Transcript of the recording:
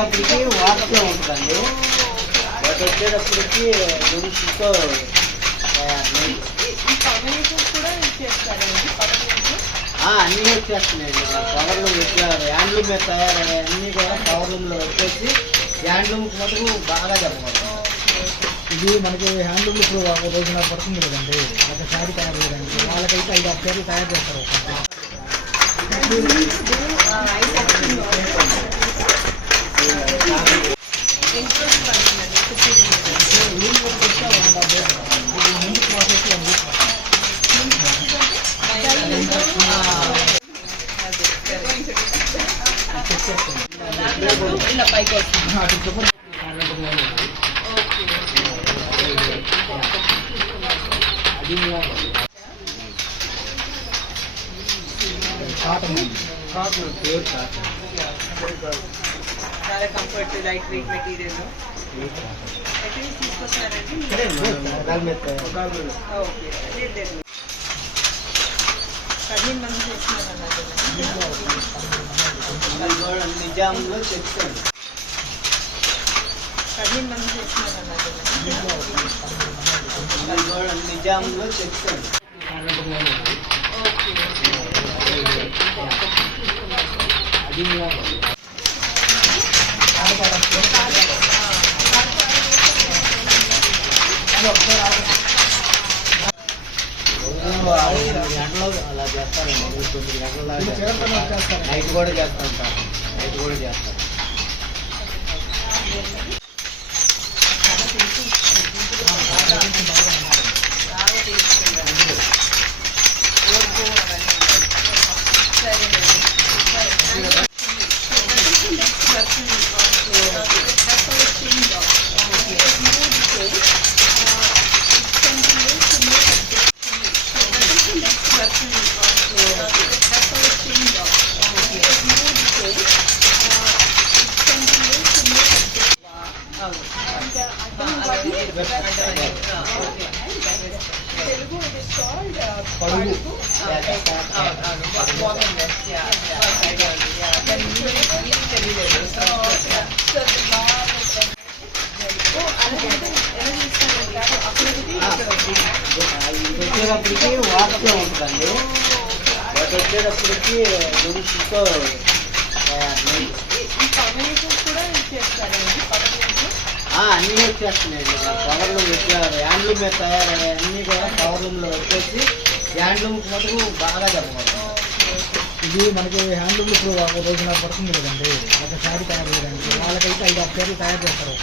వచ్చేటప్పటికి వాటర్లో ఉంటుందండి. బట్ వచ్చేటప్పటికి గొలుసుతో అన్నీ వచ్చేస్తున్నాయండి. కవర్లు హ్యాండ్లూమ్ మీద తయారయ్యే అన్నీ కూడా కవర్లూమ్లో వచ్చేసి హ్యాండ్లూమ్కి మటుకు బాగా చెప్పగలం. ఇది మనకి హ్యాండ్లూమ్ ఇప్పుడు ఒక రోజున పడుతుంది కదండి, ఒక శారీ తయారు చేయడానికి. వాళ్ళకైతే 5-6 శారీ తయారు చేస్తారు. చాలా కంఫర్ట్, లైట్ వెయిట్ మెటీరియల్ ఎక్కడి నుంచి తీసుకొస్తున్నారండి? ఓకే, 15 మంది చేస్తున్నారన్నారు. నిజాంలో చెప్తాను 15 మంది చేస్తున్నారన్నారు. నిజాంలో చెప్తాను. గంటలో అలా చేస్తారండి. 9 గంటల నైట్ కూడా చేస్తాం సార్, నైట్ కూడా చేస్తాం. వచ్చేటప్పటికి వాటర్లో ఉంటుందండి. బట్ వచ్చేటప్పటికి గొలుసుతో అన్నీ వచ్చేస్తున్నాయండి. కవర్లు హ్యాండ్లూమ్ మీద తయారయ్యే అన్నీ కూడా కవర్లూమ్లో వచ్చేసి హ్యాండ్లూమ్కి మటుకు బాగా చెప్పగలం. ఇది మనకి హ్యాండ్లూమ్ ఇప్పుడు ఒక రోజున పడుతుంది కదండి, ఒక శారీ తయారు చేయడానికి. వాళ్ళకైతే 5-6 శారీ తయారు చేస్తారు.